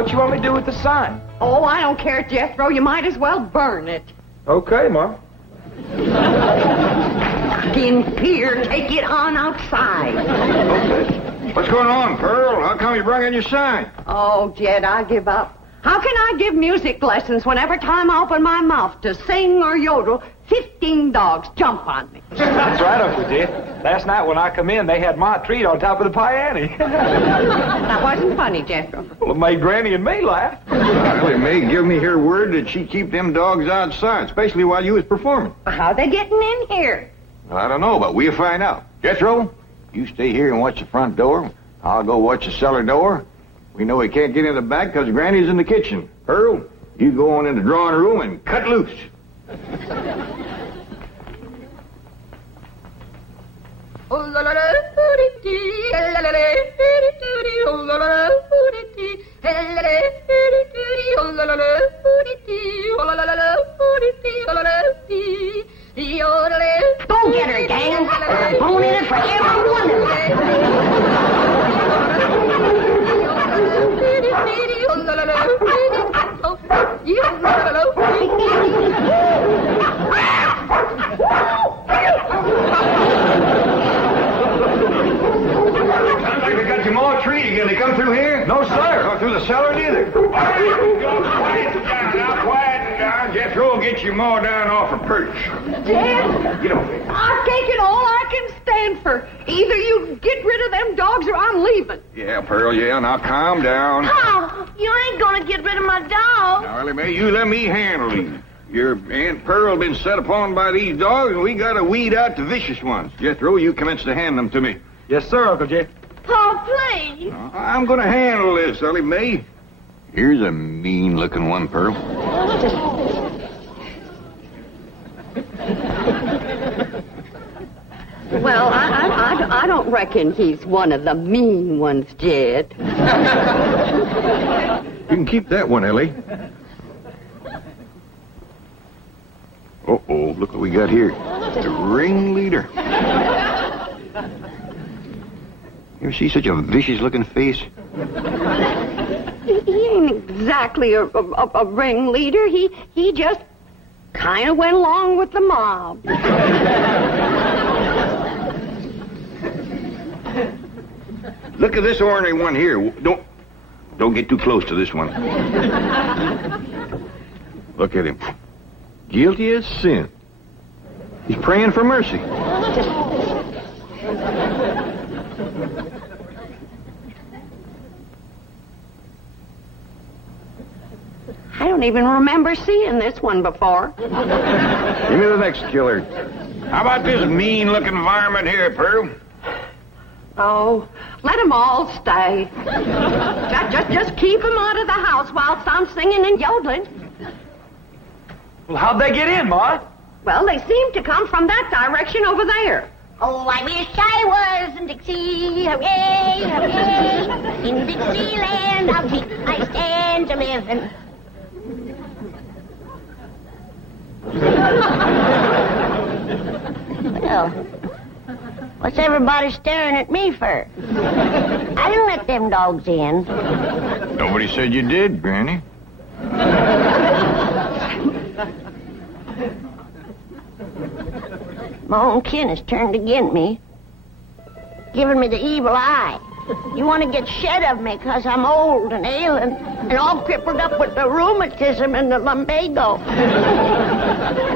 what you want me to do with the sign? Oh, I don't care, Jethro. You might as well burn it. Okay, Ma. In here, take it on outside. Okay. What's going on, Pearl? How come you brought in your sign? Oh, Jed, I give up. How can I give music lessons when every time I open my mouth to sing or yodel, 15 dogs jump on me? That's right, Uncle Jed. Last night when I come in, they had my treat on top of the piano. That wasn't funny, Jethro. Well, it made Granny and me laugh. Well, it may give me her word that she'd keep them dogs outside, especially while you was performing. How they getting in here? Well, I don't know, but we'll find out. Jethro, you stay here and watch the front door. I'll go watch the cellar door. We know he can't get in the back because Granny's in the kitchen. Pearl, you go on in the drawing room and cut loose. Go get her, gang. I'm pulling in it for every one of Sounds like we got your more treat again. They come through here? No, sir. Or through the cellar neither. All right, go quiet down. Now, quiet down. Jethro will get you more down off a perch. Dad, Get over here. I've taken all I can stand for. Either you get rid of them dogs or I'm leaving. Yeah, Pearl, yeah. Now, calm down. Oh, you ain't gonna get rid of my dog. Now, Ellie Mae, you let me handle these. Your Aunt Pearl been set upon by these dogs, and we gotta weed out the vicious ones. Jethro, you commence to hand them to me. Yes, sir, Uncle Jed. Oh, please. I'm gonna handle this, Ellie Mae. Here's a mean-looking one, Pearl. Well, I don't reckon he's one of the mean ones, Jed. You can keep that one, Ellie. Uh-oh, look what we got here. The ringleader. You ever see such a vicious-looking face? He ain't exactly a ringleader. He just kind of went along with the mob. Look at this ornery one here. Don't get too close to this one. Look at him. Guilty as sin. He's praying for mercy. I don't even remember seeing this one before. Give me the next killer. How about this mean-looking varmint here, Pearl? Oh, let them all stay. Just keep them out of the house whilst I'm singing and yodeling. Well, how'd they get in, Ma? Well, they seem to come from that direction over there. Oh, I wish I was in Dixie, hooray, hooray. In Dixieland, I'll take my stand to living. Well, what's everybody staring at me for? I didn't let them dogs in. Nobody said you did, Granny. My own kin has turned against me, giving me the evil eye. You want to get shed of me because I'm old and ailing and all crippled up with the rheumatism and the lumbago.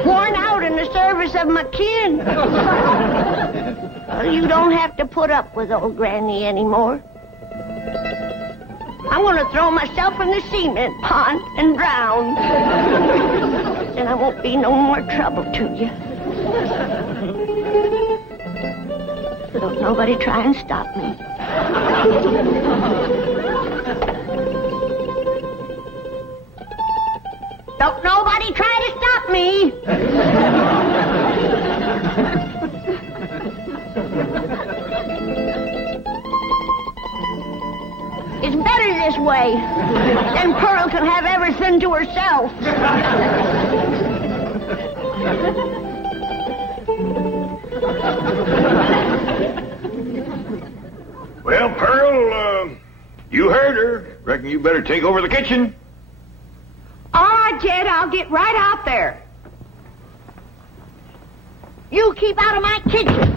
Worn out in the service of my kin. Well, you don't have to put up with old Granny anymore. I'm going to throw myself in the cement pond and drown. Then I won't be no more trouble to you. Don't nobody try and stop me. Don't nobody try to stop me. It's better this way. Then Pearl can have everything to herself. Well, Pearl, you heard her. Reckon you better take over the kitchen. All right, Jed, I'll get right out there. You keep out of my kitchen.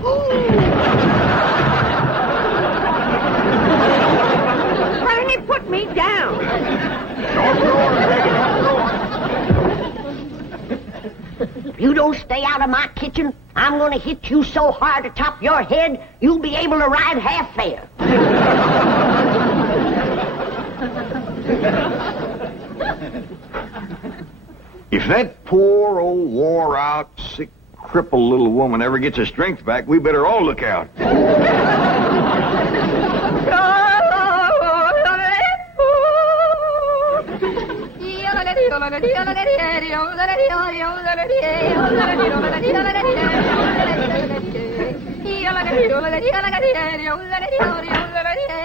Granny, put me down. Don't roar, Peggy, don't roar. If you don't stay out of my kitchen, I'm going to hit you so hard atop your head, you'll be able to ride half fare. If that poor old wore-out, sick, crippled little woman ever gets her strength back, we better all look out.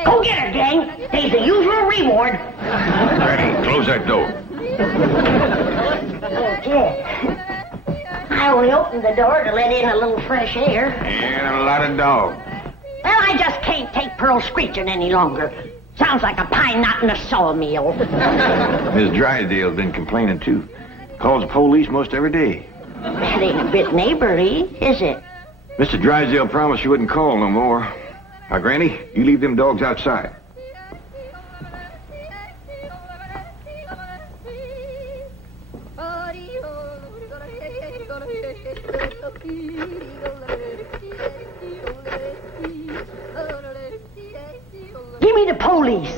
Go get her, gang. There's the usual reward. Granny, close that door. Okay. I only opened the door to let in a little fresh air. And a lot of dogs. Well, I just can't take Pearl screeching any longer. Sounds like a pine knot in a sawmill. Miss Drysdale's been complaining, too. Calls the police most every day. That ain't a bit neighborly, is it? Mr. Drysdale promised she wouldn't call no more. Now, Granny, you leave them dogs outside. Give me the police.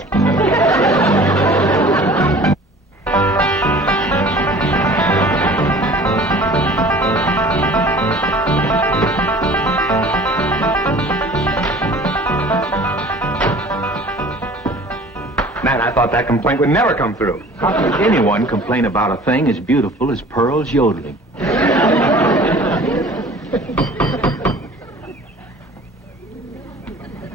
Man, I thought that complaint would never come through. How could anyone complain about a thing as beautiful as Pearl's yodeling?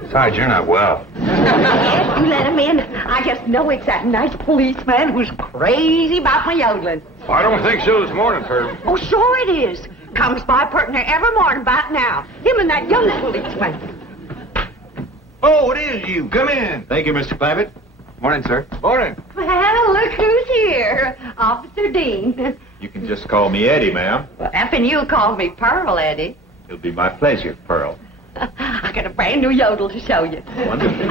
Besides, you're not well. Yes, you let him in. I just know it's that nice policeman who's crazy about my yodeling. I don't think so this morning, Pearl. Oh, sure it is. Comes by pert near every morning about now. Him and that young policeman. Oh, it is you. Come in. Thank you, Mr. Clampett. Morning, sir. Morning. Well, look who's here. Officer Dean. You can just call me Eddie, ma'am. Well, and you called me Pearl, Eddie. It'll be my pleasure, Pearl. I got a brand new yodel to show you. Wonderful.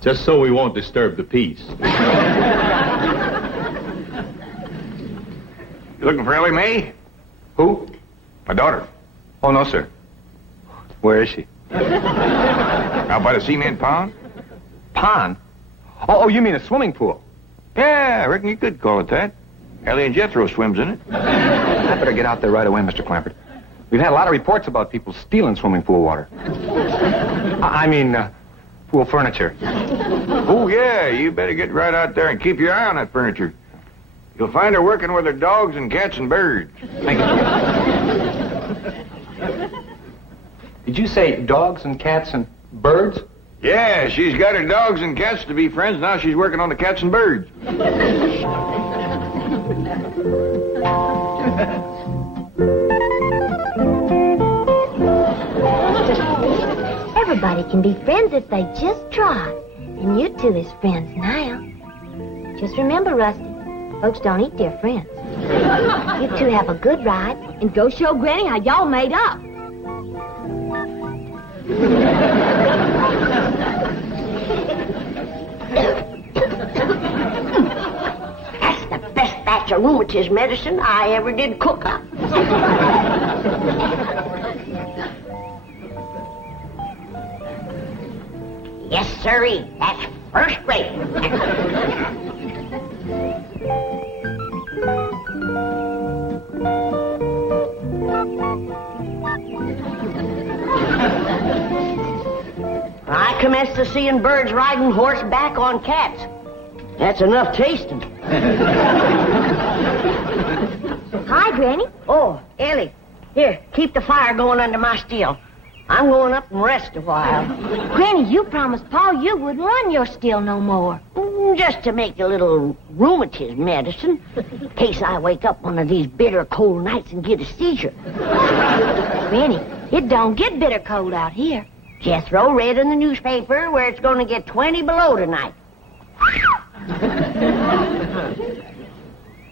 Just so we won't disturb the peace. You looking for Ellie Mae? Who? My daughter. Oh, no, sir. Where is she? Out by the cement pond? Pond? Oh, you mean a swimming pool? Yeah, I reckon you could call it that. Ellie and Jethro swims in it. I better get out there right away, Mr. Clampett. We've had a lot of reports about people stealing swimming pool water. I mean, pool furniture. Oh, yeah, you better get right out there and keep your eye on that furniture. You'll find her working with her dogs and cats and birds. Thank you. Did you say dogs and cats and birds? Yeah, she's got her dogs and cats to be friends. Now she's working on the cats and birds. Everybody can be friends if they just try. And you two is friends now. Just remember, Rusty, folks don't eat their friends. You two have a good ride and go show Granny how y'all made up. That's the best batch of rheumatism medicine I ever did cook up. Yes, sirree. That's first rate. I commenced to seeing birds riding horseback on cats. That's enough tasting. Hi, Granny. Oh, Ellie. Here, keep the fire going under my steel. I'm going up and rest a while. Granny, you promised Paul you wouldn't run your still no more. Just to make a little rheumatism medicine, in case I wake up one of these bitter cold nights and get a seizure. Granny, It don't get bitter cold out here. Jethro read in the newspaper where it's going to get 20 below tonight.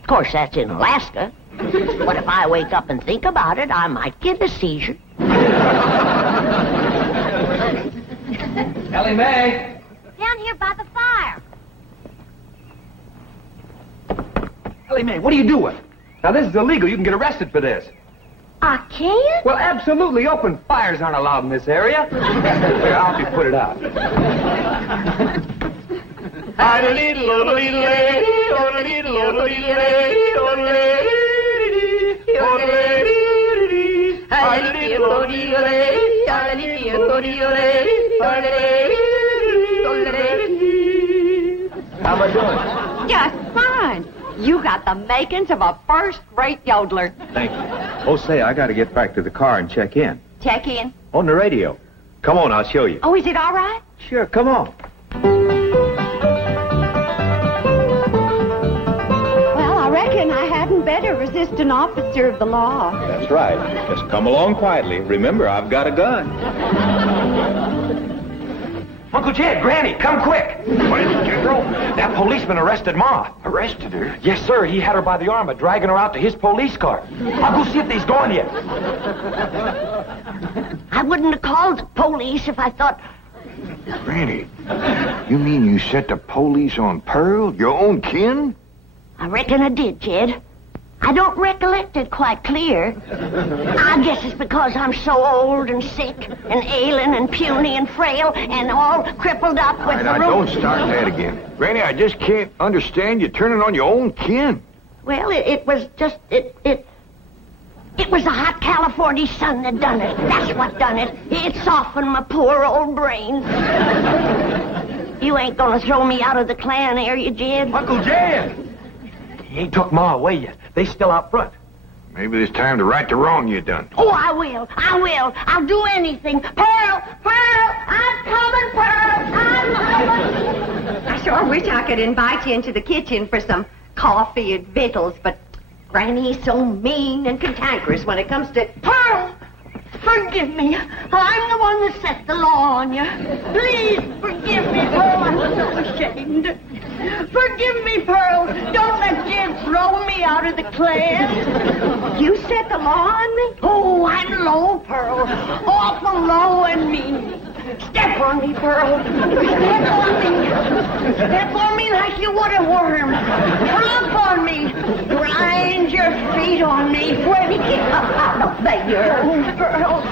Of course, that's in Alaska. But if I wake up and think about it, I might get a seizure. Ellie Mae! Down here by the fire. Ellie Mae, what are you doing? Now, this is illegal. You can get arrested for this. I can't? Well, absolutely. Open fires aren't allowed in this area. Here, I'll help you put it out. A little old lady, old lady, old lady, old lady, old lady, a little old lady, a little old lady. How am I doing? Just fine. You got the makings of a first-rate yodeler. Thank you. Oh, say, I got to get back to the car and check in. Check in. On the radio. Come on, I'll show you. Oh, is it all right? Sure, come on. Well, I reckon I hadn't better resist an officer of the law. That's right. Just come along quietly. Remember, I've got a gun. Uncle Jed, Granny, come quick. What is it, Jethro? That policeman arrested Ma. Arrested her? Yes, sir. He had her by the arm, dragging her out to his police car. I'll go see if he's gone yet. I wouldn't have called the police if I thought... Granny, you mean you set the police on Pearl, your own kin? I reckon I did, Jed. I don't recollect it quite clear. I guess it's because I'm so old and sick and ailing and puny and frail and all crippled up with Now, the don't start that again. Granny, I just can't understand you turning on your own kin. Well, it was just... It was the hot California sun that done it. That's what done it. It softened my poor old brain. You ain't gonna throw me out of the clan, are you, Jed? Uncle Jed! He ain't took Ma away yet. They still out front. Maybe it's time to right the wrong you done. Oh, I will. I'll do anything. Pearl! I'm coming, Pearl! I'm coming! I sure wish I could invite you into the kitchen for some coffee and victuals, but Granny's so mean and cantankerous when it comes to... Pearl! Forgive me. I'm the one that set the law on you. Please forgive me, Pearl. I'm so ashamed. Forgive me, Pearl. Don't let Jed throw me out of the clan. You set the law on me? Oh, I'm low, Pearl. Awful low and mean. Step on me, Pearl. Step on me. Step on me like you would a worm. Pull up on me. Grind your feet on me. Let me get up out of there, Pearl.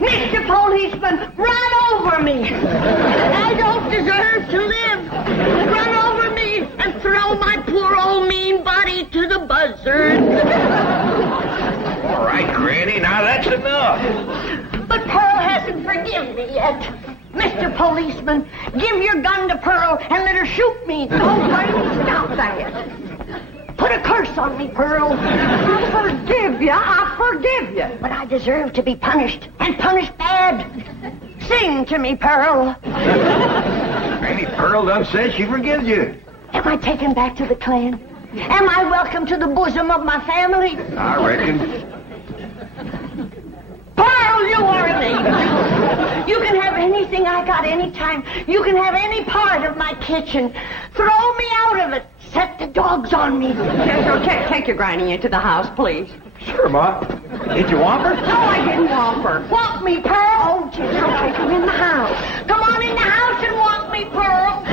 Mr. Policeman, run over me. I don't deserve to live. Run over me and throw my poor old mean body to the buzzard. All right, Granny, now that's enough. But Pearl hasn't forgiven me yet. Mr. Policeman, give your gun to Pearl and let her shoot me. Oh, Granny, stop that. Put a curse on me, Pearl. I forgive you. But I deserve to be punished, and punished bad. Sing to me, Pearl. Granny, Pearl done said she forgives you. Am I taken back to the clan? Am I welcome to the bosom of my family? I reckon. Pearl, you are an angel. You can have anything I got anytime. You can have any part of my kitchen. Throw me out of it. Set the dogs on me. Take your Granny into the house, please. Sure, Ma. Did you want her? No, I didn't want her. Walk me, Pearl. Oh, Jethro, take her in the house. Come on in the house and walk me, Pearl.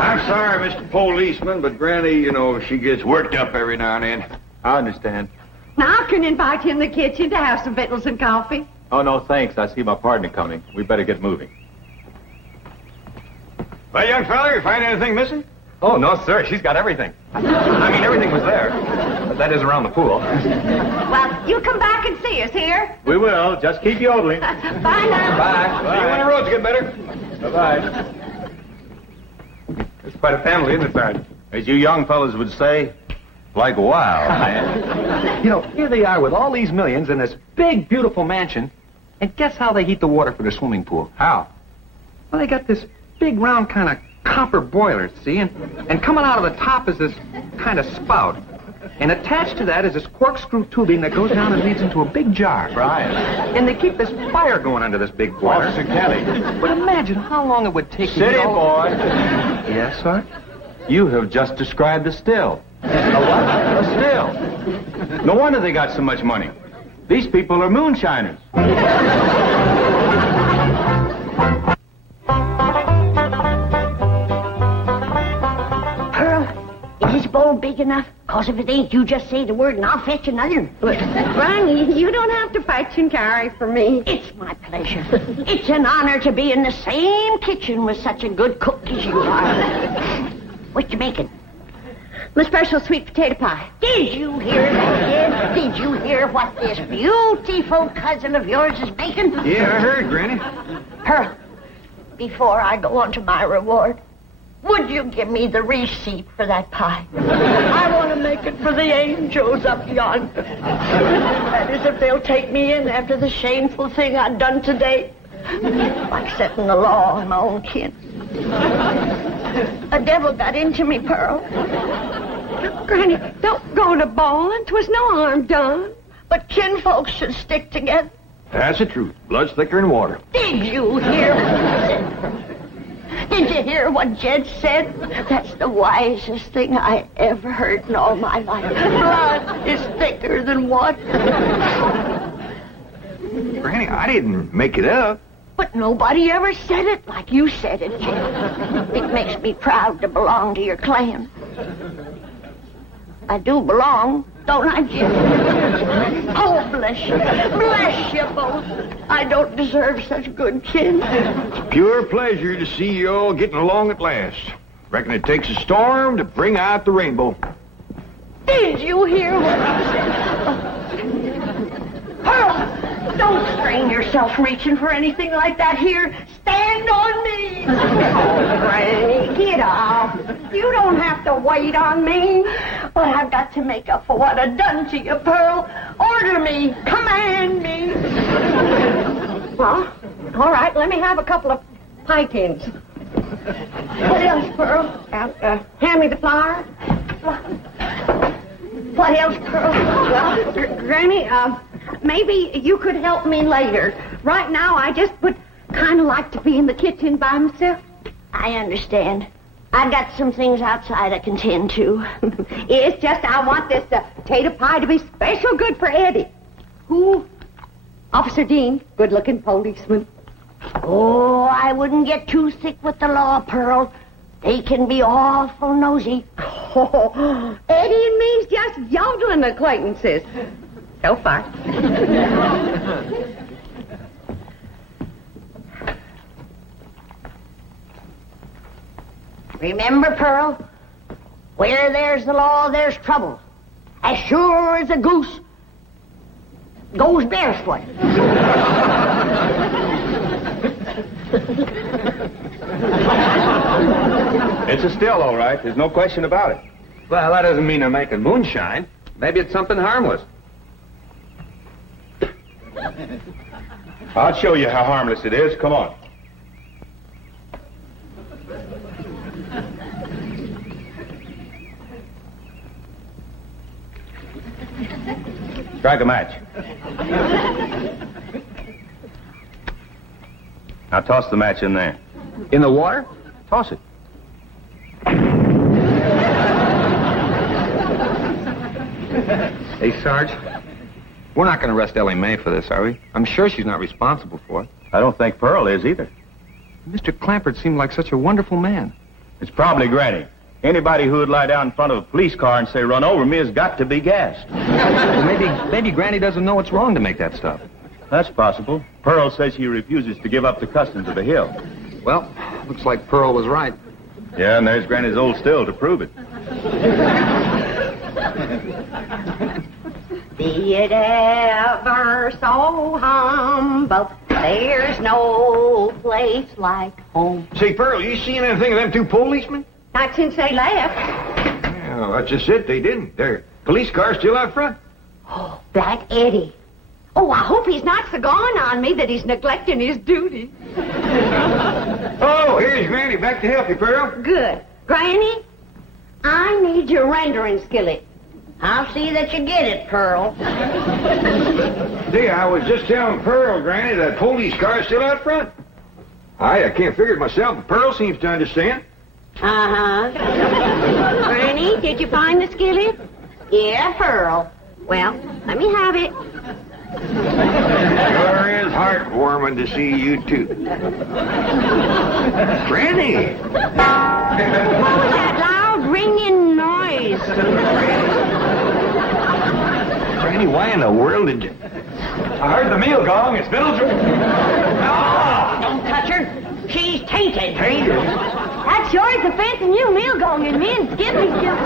I'm sorry, Mr. Policeman, but Granny, you know, she gets worked up every now and then. I understand. Now I can invite you in the kitchen to have some victuals and coffee. Oh, no, thanks. I see my partner coming. We better get moving. Well, young fella, you find anything missing? Oh, no, sir. She's got everything. I mean, everything was there. But that is around the pool. Well, you come back and see us here. We will. Just keep yodeling. Bye now. Bye. See you when the roads get better. Bye-bye. It's quite a family, isn't it, Sergeant? As you young fellas would say, like wow, man. You know, here they are with all these millions in this big, beautiful mansion. And guess how they heat the water for their swimming pool? How? Well, they got this big, round kind of copper boiler, see? And coming out of the top is this kind of spout. And attached to that is this corkscrew tubing that goes down and leads into a big jar. Right. And they keep this fire going under this big boiler. Officer Kelly. But imagine how long it would take to City get all... boy. Yes, sir? You have just described a still. A what? A still. No wonder they got so much money. These people are moonshiners. Pearl, is this bowl big enough? Because if it ain't, you just say the word and I'll fetch another. Granny, you don't have to fetch and carry for me. It's my pleasure. It's an honor to be in the same kitchen with such a good cook as you are. What you making? My special sweet potato pie. Did you hear that, kid? Did you hear what this beautiful cousin of yours is making? Yeah, I heard, Granny. Pearl, before I go on to my reward, would you give me the receipt for that pie? I want to make it for the angels up yonder. That is, if they'll take me in after the shameful thing I've done today. Like setting the law on my own kin. A devil got into me, Pearl. Granny, don't go to bawling. 'Twas no harm done. But kinfolks should stick together. That's the truth. Blood's thicker than water. Did you hear what he said? Did you hear what Jed said? That's the wisest thing I ever heard in all my life. Blood is thicker than water. Granny, I didn't make it up. But nobody ever said it like you said it, Jed. It makes me proud to belong to your clan. I do belong, don't I, Jed? Oh, bless you. Bless you both. I don't deserve such good kin. Pure pleasure to see you all getting along at last. Reckon it takes a storm to bring out the rainbow. Did you hear what I said? Pearl, don't strain yourself reaching for anything like that here. Stand on me. Oh, Granny, get off. You don't have to wait on me. But I've got to make up for what I've done to you, Pearl. Order me. Command me. Well, all right, let me have a couple of pie tins. What else, Pearl? Hand me the flour. What else, Pearl? Well, Granny, maybe you could help me later. Right now, I just would kind of like to be in the kitchen by myself. I understand. I've got some things outside I can tend to. It's just I want this potato pie to be special good for Eddie. Who? Officer Dean, good-looking policeman. Oh, I wouldn't get too thick with the law, Pearl. They can be awful nosy. Oh, Eddie and me's just yodeling acquaintances. So far. Remember, Pearl, where there's the law, there's trouble. As sure as a goose goes barefoot. It's a still, all right. There's no question about it. Well, that doesn't mean they're making moonshine. Maybe it's something harmless. I'll show you how harmless it is. Come on. Strike a match. Now toss the match in there. In the water? Toss it. Hey, Sarge, we're not going to arrest Ellie Mae for this, are we? I'm sure she's not responsible for it. I don't think Pearl is either. Mr. Clampert seemed like such a wonderful man. It's probably Granny. Anybody who would lie down in front of a police car and say, "Run over me," has got to be gassed. Well, maybe Granny doesn't know it's wrong to make that stuff. That's possible. Pearl says she refuses to give up the customs of the hill. Well, looks like Pearl was right. Yeah, and there's Granny's old still to prove it. Be it ever so humble, there's no place like home. Say, Pearl, you seen anything of them two policemen? Not since they left. Yeah, well, that's just it. They didn't. Their police car's still out front. Oh, Black Eddie. Oh, I hope he's not so gone on me that he's neglecting his duty. Oh, here's Granny. Back to help you, Pearl. Good. Granny, I need your rendering skillet. I'll see that you get it, Pearl. See, I was just telling Pearl, Granny, that police car's still out front. I can't figure it myself, but Pearl seems to understand. Uh-huh. Granny, did you find the skillet? Yeah, Pearl. Well, let me have it. Sure is heartwarming to see you two. Granny! What was that loud ringing noise? Granny, why in the world did you... I heard the meal gong. It's Mildred. Don't touch her. She's tainted. Tainted? That sure is a fancy new meal going, and me and Skippy just...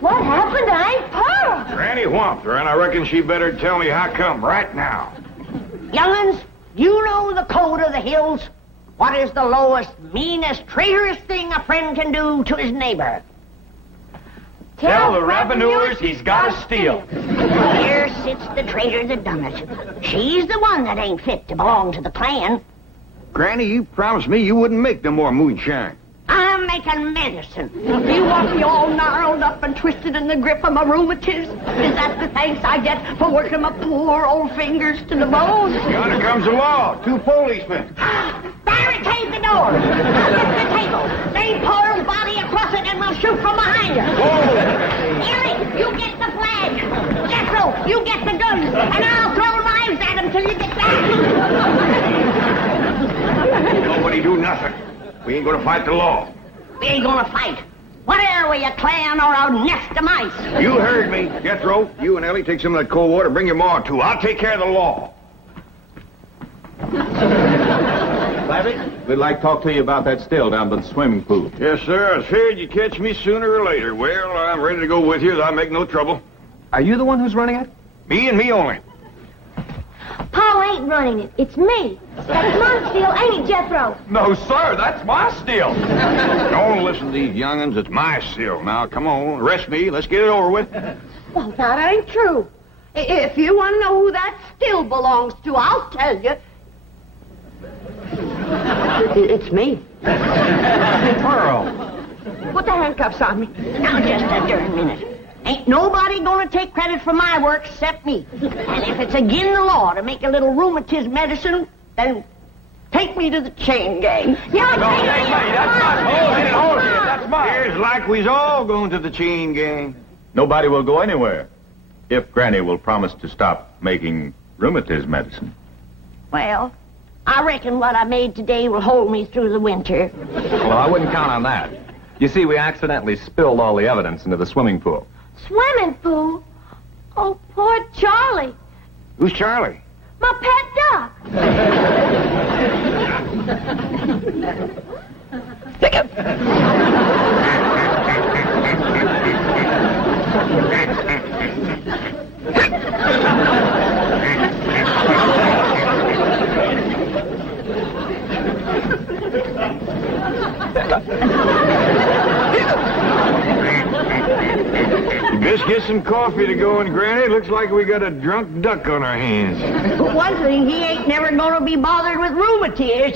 What happened to Aunt Pearl? Granny whomped her, and I reckon she better tell me how come right now. Young'uns, you know the code of the hills. What is the lowest, meanest, traitorous thing a friend can do to his neighbor? Tell the revenuers he's got to steal. Here sits the traitor that done it. She's the one that ain't fit to belong to the clan. Granny, you promised me you wouldn't make no more moonshine. I'm making medicine. You want me all gnarled up and twisted in the grip of my rheumatism? Is that the thanks I get for working my poor old fingers to the bone? Yonder comes the law. 2 policemen. Barricade the door. Lift the table. Lay Pearl's body across it and we'll shoot from behind her. Eric, you get the flag. Jethro, you get the guns. And I'll throw knives at him till you get back. Nobody do nothing. We ain't gonna fight the law. We ain't gonna fight. What are we, a clan or a nest of mice? You heard me. Jethro, you and Ellie take some of that cold water. Bring your ma, too. I'll take care of the law. Larry, we'd like to talk to you about that still down by the swimming pool. Yes, sir. I feared you'd catch me sooner or later. Well, I'm ready to go with you. I'll make no trouble. Are you the one who's running it? Me and me only. Paul ain't running it. It's me. That's my still, ain't it, Jethro? No, sir, that's my still. Don't listen to these young'uns. It's my still. Now, come on. Arrest me. Let's get it over with. Well, that ain't true. If you want to know who that still belongs to, I'll tell you. It's me. Pearl. Put the handcuffs on me. Now, just a darn minute. Ain't nobody gonna take credit for my work except me. And if it's again the law to make a little rheumatism medicine, then take me to the chain gang. No, that's mine. That's mine. Here's like we's all going to the chain gang. Nobody will go anywhere if Granny will promise to stop making rheumatism medicine. Well, I reckon what I made today will hold me through the winter. Well, I wouldn't count on that. You see, we accidentally spilled all the evidence into the swimming pool. Swimming pool? Oh, poor Charlie. Who's Charlie? My pet duck. Just get some coffee to go in, Granny. Looks like we got a drunk duck on our hands. For one thing, he ain't never gonna be bothered with rheumatiz.